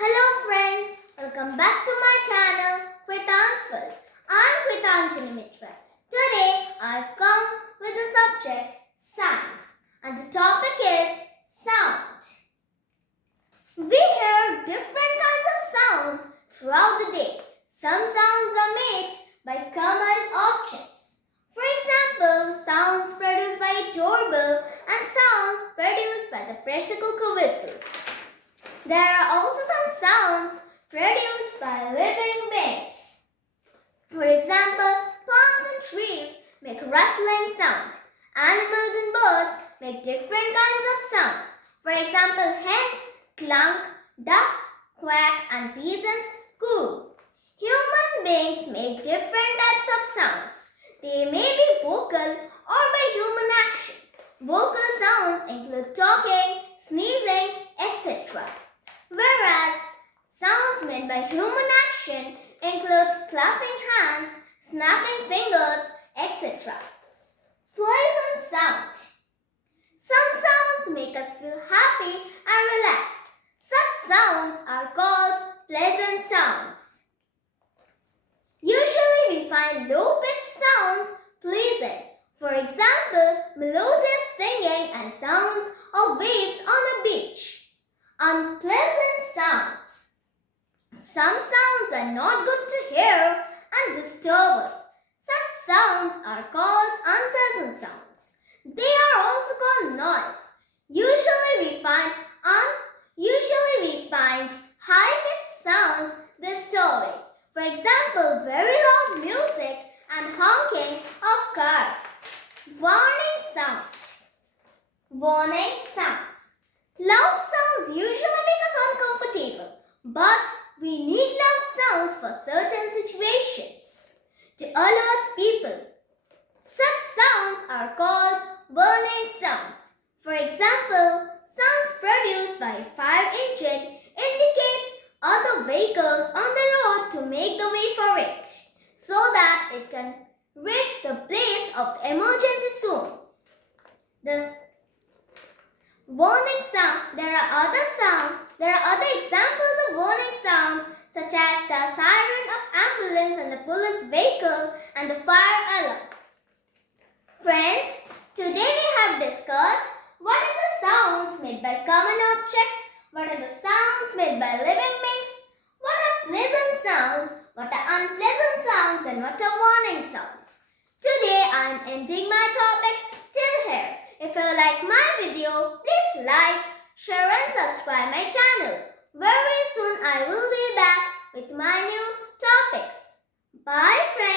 Hello friends, welcome back to my channel Kritanjali. I'm Kritanjali. Today I've come with the subject sounds and the topic is sound. We hear different kinds of sounds throughout the day. Some sounds are made by common objects. For example, sounds produced by a doorbell and sounds produced by the pressure cooker whistle. There are also some sounds produced by living beings. For example, plants and trees make rustling sound. Animals and birds make different kinds of sounds. For example, hens clunk, ducks quack, and pigeons coo. Human beings make different types of sounds. They may be vocal or by human action. Vocal sounds include talking, sneezing, etc. Whereas sounds made by human action include clapping hands, snapping fingers, etc. Pleasant sound. Some sounds make us feel happy and relaxed. Such sounds are called pleasant sounds. Usually we find low-pitched sounds pleasing. For example, melodious singing and sounds of waves on the beach. Unpleasant sounds. Some sounds are not good to hear and disturb us. Such sounds are called unpleasant sounds. They are also called noise. Usually we find high-pitched sounds disturbing. For example, very loud music and honking of cars. Warning sound. Warning sounds. Loud sounds usually make us uncomfortable, but we need loud sounds for certain situations to alert people. Such sounds are called warning sounds. For example, sounds produced by a fire engine indicates other vehicles on the road to make the way for it, so that it can reach the place of the emergency soon. The warning sound. There are other examples of warning sounds such as the siren of ambulance and the police vehicle and the fire alarm. Friends, today we have discussed what are the sounds made by common objects, what are the sounds made by living beings, what are pleasant sounds, what are unpleasant sounds, and what are warning sounds. Today I am ending my topic till here. If you like my video, please like, share and subscribe my channel. Very soon I will be back with my new topics. Bye friends.